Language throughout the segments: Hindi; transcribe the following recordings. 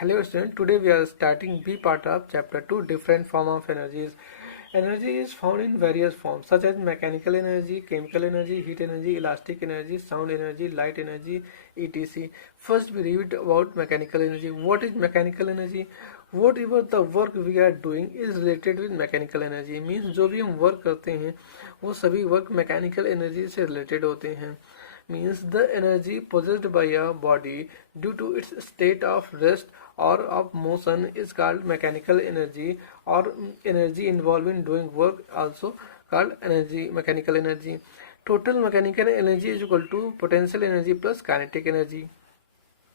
Hello student, today we are starting B part of chapter 2, different form of energies. Energy is found in various forms such as mechanical energy, chemical energy, heat energy, elastic energy, sound energy, light energy, etc. First we read about mechanical energy. What is mechanical energy? Whatever the work we are doing is related with mechanical energy. Means जो भी हम work करते हैं वो सभी work mechanical energy से related होते हैं. Means the energy possessed by a body due to its state of rest or of motion is called mechanical energy, or energy involved in doing work also called mechanical energy. Total mechanical energy is equal to potential energy plus kinetic energy.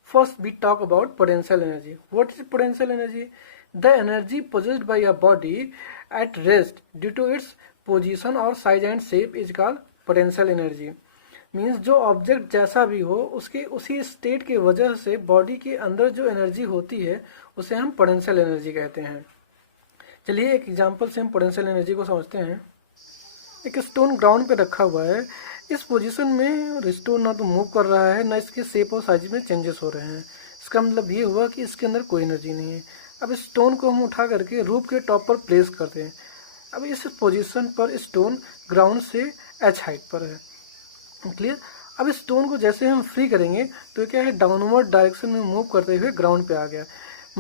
First we talk about potential energy. What is potential energy? The energy possessed by a body at rest due to its position or size and shape is called potential energy. Means जो ऑब्जेक्ट जैसा भी हो उसके उसी स्टेट की वजह से बॉडी के अंदर जो एनर्जी होती है उसे हम पोटेंशियल एनर्जी कहते हैं. चलिए एक एग्जांपल से हम पोटेंशियल एनर्जी को समझते हैं. एक स्टोन ग्राउंड पे रखा हुआ है. इस पोजीशन में स्टोन ना तो मूव कर रहा है ना इसके शेप और साइज में चेंजेस हो रहे हैं. इसका मतलब ये हुआ कि इसके अंदर कोई एनर्जी नहीं है. अब इस स्टोन को हम उठा करके रूफ के टॉप पर प्लेस करते हैं. अब इस पोजीशन पर स्टोन ग्राउंड से h हाइट पर है. क्लियर. अब इस स्टोन को जैसे हम फ्री करेंगे तो क्या है, डाउनवर्ड डायरेक्शन में मूव करते हुए ग्राउंड पे आ गया.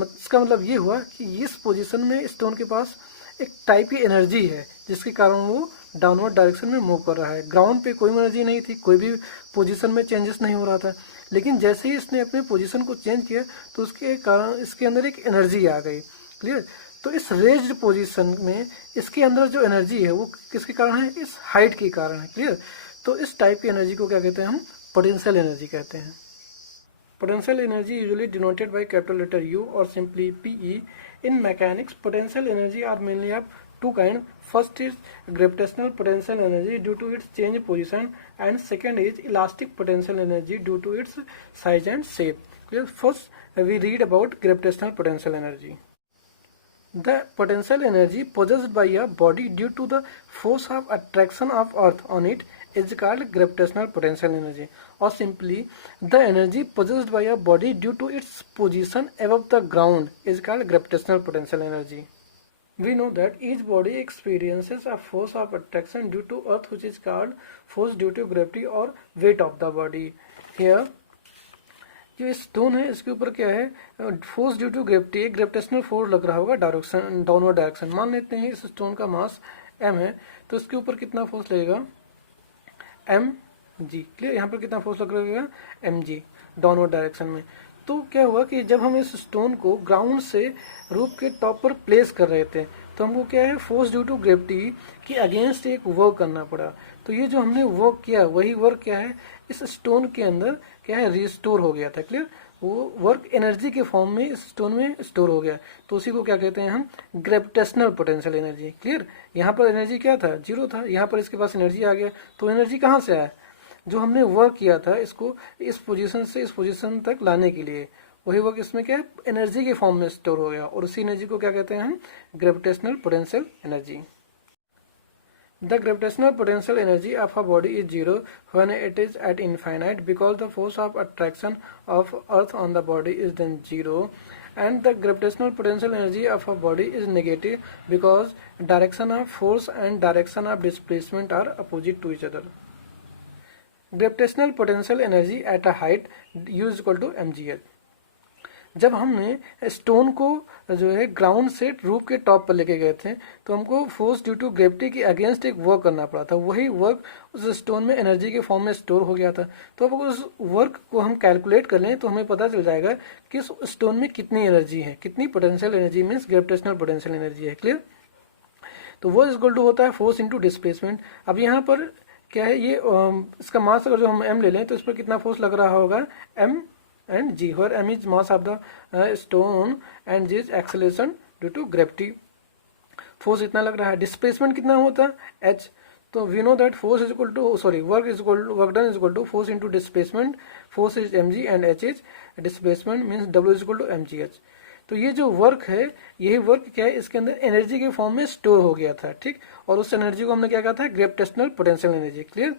इसका मतलब ये हुआ कि इस पोजीशन में स्टोन के पास एक टाइप की एनर्जी है जिसके कारण वो डाउनवर्ड डायरेक्शन में मूव कर रहा है. ग्राउंड पे कोई एनर्जी नहीं थी, कोई भी पोजीशन में चेंजेस नहीं हो रहा था, लेकिन जैसे ही इसने अपने पोजीशन को चेंज किया तो उसके कारण इसके अंदर एक एनर्जी आ गई. क्लियर. तो इस रेज्ड पोजीशन में इसके अंदर जो एनर्जी है वो किसके कारण है, इस हाइट के कारण है. क्लियर. तो इस टाइप की एनर्जी को क्या कहते हैं, हम पोटेंशियल एनर्जी कहते हैं. Potential energy usually denoted by capital letter U और simply PE. In mechanics potential energy are mainly of two kind. First is gravitational potential energy due to its change position and second is elastic potential energy due to its size and shape. First we read about gravitational potential energy. The potential energy possessed by a body due to the force of attraction of earth on it is called gravitational potential energy, or simply the energy possessed by a body due to its position above the ground is called gravitational potential energy. We know that each body experiences a force of attraction due to earth which is called force due to gravity or weight of the body. Here जो स्टोन है इसके ऊपर क्या है, फोर्स ड्यू टू ग्रेविटी, एक ग्रेविटेशनल फोर्स लग रहा होगा डायरेक्शन, डाउनवर्ड डायरेक्शन. मान लेते हैं इस स्टोन का मास m है तो इसके ऊपर कितना फोर्स लगेगा, mg. क्लियर. यहाँ पर कितना फोर्स लगेगा, mg, डाउनवर्ड डायरेक्शन में. तो क्या हुआ कि जब हम इस स्टोन को ग्राउंड से रूफ के टॉप पर प्लेस कर रहे थे तो हमको क्या है, फोर्स ड्यू टू ग्रेविटी के अगेंस्ट एक वर्क करना पड़ा. तो ये जो हमने वर्क किया वही वर्क क्या है, इस स्टोन के अंदर क्या है, रिस्टोर हो गया था. क्लियर. वो वर्क एनर्जी के फॉर्म में इस स्टोन में स्टोर हो गया. तो उसी को क्या कहते हैं हम, ग्रेविटेशनल पोटेंशियल एनर्जी. क्लियर. यहाँ पर एनर्जी क्या था, जीरो था, यहाँ पर इसके पास एनर्जी आ गया. तो एनर्जी कहाँ से आया, जो हमने वर्क किया था इसको इस पोजीशन से इस पोजीशन तक लाने के लिए, वही वर्क इसमें क्या है, एनर्जी के फॉर्म में स्टोर हो गया. और उसी एनर्जी को क्या कहते हैं हम, gravitational potential energy. The gravitational potential energy of a body is zero when it is at infinite because the force of attraction of earth on the body is then zero, and the gravitational potential energy of a body is negative because direction of force and direction of displacement are opposite to each other. Gravitational potential energy at a height U is equal to mgh. जब हमने स्टोन को जो है ग्राउंड से रूफ के टॉप पर लेके गए थे तो हमको फोर्स ड्यू टू ग्रेविटी के अगेंस्ट एक वर्क करना पड़ा था. वही वर्क उस स्टोन में एनर्जी के फॉर्म में स्टोर हो गया था. तो अब उस वर्क को हम कैलकुलेट कर लें तो हमें पता चल जाएगा कि उस स्टोन में कितनी एनर्जी है, कितनी potential energy means gravitational potential energy है. क्लियर. तो वो इक्वल टू होता है फोर्स इंटू डिस्प्लेसमेंट. अब यहाँ पर क्या है, ये इसका मास अगर जो हम m ले लें तो इस पर कितना फोर्स लग रहा होगा, m and g, where m is mass of the stone and g is acceleration due to gravity. Force इतना लग रहा है. डिस्प्लेसमेंट कितना होता है, h. तो we know that force is equal to work done is equal to force into displacement. Force is mg and h is displacement means w is equal to mgh. तो ये जो वर्क है यही वर्क क्या है, इसके अंदर एनर्जी के फॉर्म में स्टोर हो गया था. ठीक. और उस एनर्जी को हमने क्या कहा था, gravitational potential energy. Clear.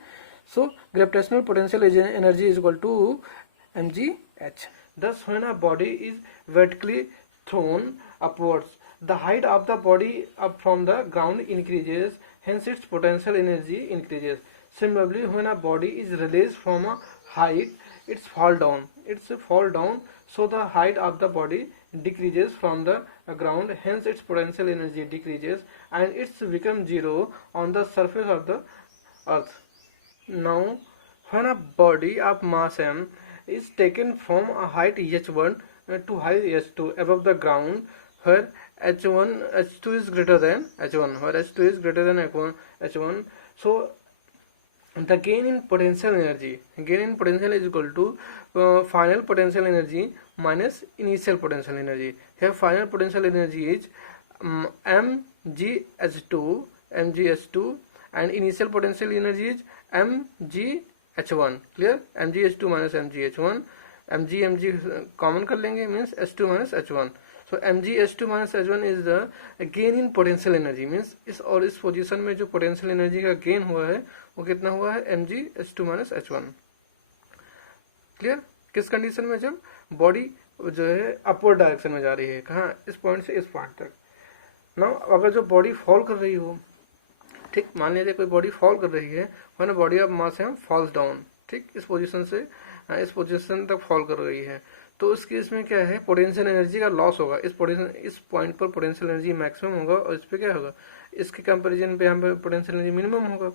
So gravitational potential energy is equal to mgh. Thus, when a body is vertically thrown upwards, the height of the body up from the ground increases, hence its potential energy increases. Similarly, when a body is released from a height, it's fall down, so the height of the body decreases from the ground, hence its potential energy decreases, and it's become zero on the surface of the earth. Now, when a body of mass m is taken from a height h1 to height h2 above the ground, where h2 is greater than h1, so the gain in potential energy is equal to final potential energy minus initial potential energy. Here final potential energy is mgh2 and initial potential energy is mgh1. clear? mgh2 minus mgh1, mg common कर लेंगे, means h2 minus h1. So mgh2 minus h1 is the gain in potential energy, means इस पोजीशन में जो potential energy का gain हुआ है वो कितना हुआ है, mgh2 minus h1. क्लियर? किस कंडीशन में? जब बॉडी जो है अपवर्ड डायरेक्शन में जा रही है, कहाँ? इस पॉइंट से इस पॉइंट तक. नाउ अगर जो बॉडी फॉल कर रही हो, ठीक, मान लीजिए कोई बॉडी फॉल कर रही है, when body of mass M falls down, ठीक, इस पोजीशन से इस पोजीशन तक फॉल कर रही है, तो उस केस में क्या है, पोटेंशियल एनर्जी का लॉस होगा. इस पॉइंट पर पोटेंशियल एनर्जी मैक्सिमम होगा और इस पे क्या होगा, इसके कंपैरिजन पे यहाँ पे पोटेंशियल एनर्जी मिनिमम होगा.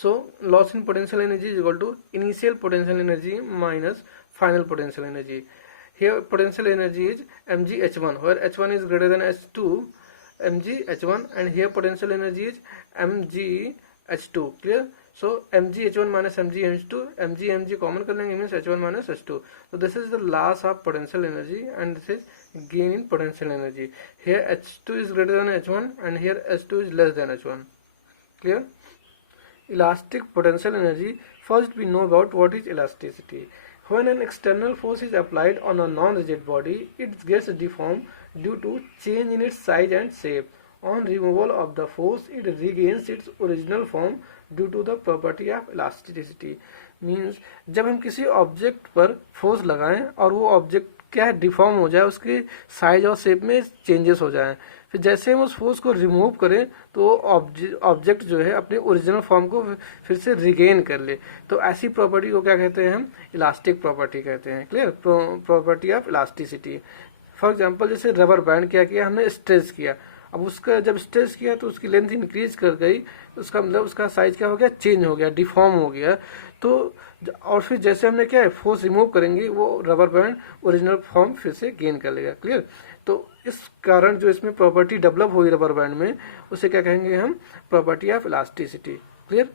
So loss in potential energy is equal to initial potential energy minus final potential energy. Here potential energy is mgh1, where h1 is greater than h2, mgh1, and here potential energy is mgh2. clear? So mgh1 minus mgh2, mg common कर लेंगे, means h1 minus h2. So this is the loss of potential energy and this is gain in potential energy. Here h2 is greater than h1 and here h2 is less than h1. clear? Elastic potential energy. First we know about what is elasticity. When an external force is applied on a non-rigid body, it gets deformed due to change in its size and shape. On removal of the force, it regains its original form due to the property of elasticity. Means जब हम किसी ऑब्जेक्ट पर फोर्स लगाएं और वो ऑब्जेक्ट क्या है, डिफॉर्म हो जाए, उसके साइज और शेप में चेंजेस हो जाएं, फिर जैसे हम उस फोर्स को रिमूव करें तो ऑब्जेक्ट जो है अपने ओरिजिनल फॉर्म को फिर से रिगेन कर ले, तो ऐसी प्रॉपर्टी को क्या कहते हैं, हम इलास्टिक प्रॉपर्टी कहते हैं. Clear? Property of elasticity. For example जैसे रबर बैंड क्या किया हमने, स्ट्रेच किया, अब उसका जब स्ट्रेच किया तो उसकी लेंथ इंक्रीज कर गई, उसका मतलब उसका साइज क्या हो गया, चेंज हो गया, डिफॉर्म हो गया. तो और फिर जैसे हमने क्या है, फोर्स रिमूव करेंगे, वो रबर बैंड ओरिजिनल फॉर्म फिर से गेन कर लेगा. क्लियर? तो इस कारण जो इसमें प्रॉपर्टी डेवलप हुई रबर बैंड में, उसे क्या कहेंगे हम, प्रॉपर्टी ऑफ इलास्टिसिटी. क्लियर?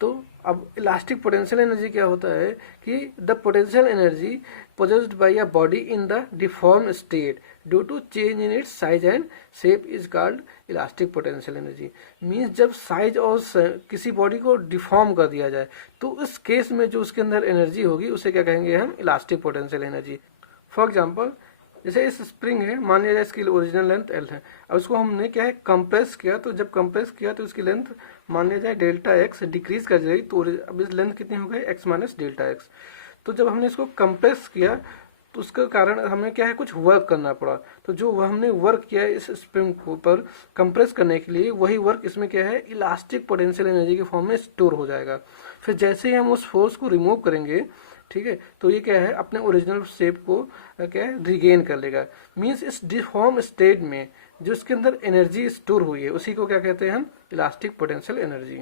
तो अब इलास्टिक पोटेंशियल एनर्जी क्या होता है कि the potential energy possessed by a body in the deformed state due to change in its size and shape is called elastic potential energy. Means जब साइज और किसी बॉडी को डिफॉर्म कर दिया जाए तो उस केस में जो उसके अंदर एनर्जी होगी उसे क्या कहेंगे हम, elastic potential energy. For example जैसे इस स्प्रिंग है, मान लिया जाए इसकी ओरिजिनल लेंथ एल है, अब उसको हमने क्या है, कंप्रेस किया, तो जब कंप्रेस किया तो उसकी लेंथ मान लिया जाए डेल्टा एक्स डिक्रीज कर जाएगी, तो अब इस लेंथ कितनी हो गई, एक्स माइनस डेल्टा एक्स. तो जब हमने इसको कंप्रेस किया तो उसके कारण हमें क्या है, कुछ वर्क करना पड़ा, तो जो हमने वर्क किया इस स्प्रिंग को पर कंप्रेस करने के लिए, वही वर्क इसमें क्या है, इलास्टिक पोटेंशियल एनर्जी के फॉर्म में स्टोर हो जाएगा. फिर जैसे ही हम उस फोर्स को रिमूव करेंगे, ठीक है, तो ये क्या है, अपने ओरिजिनल शेप को क्या है, रिगेन कर लेगा. मीन्स इस डिफॉर्म स्टेट में जो इसके अंदर एनर्जी स्टोर हुई है उसी को क्या कहते हैं हम, इलास्टिक पोटेंशियल एनर्जी.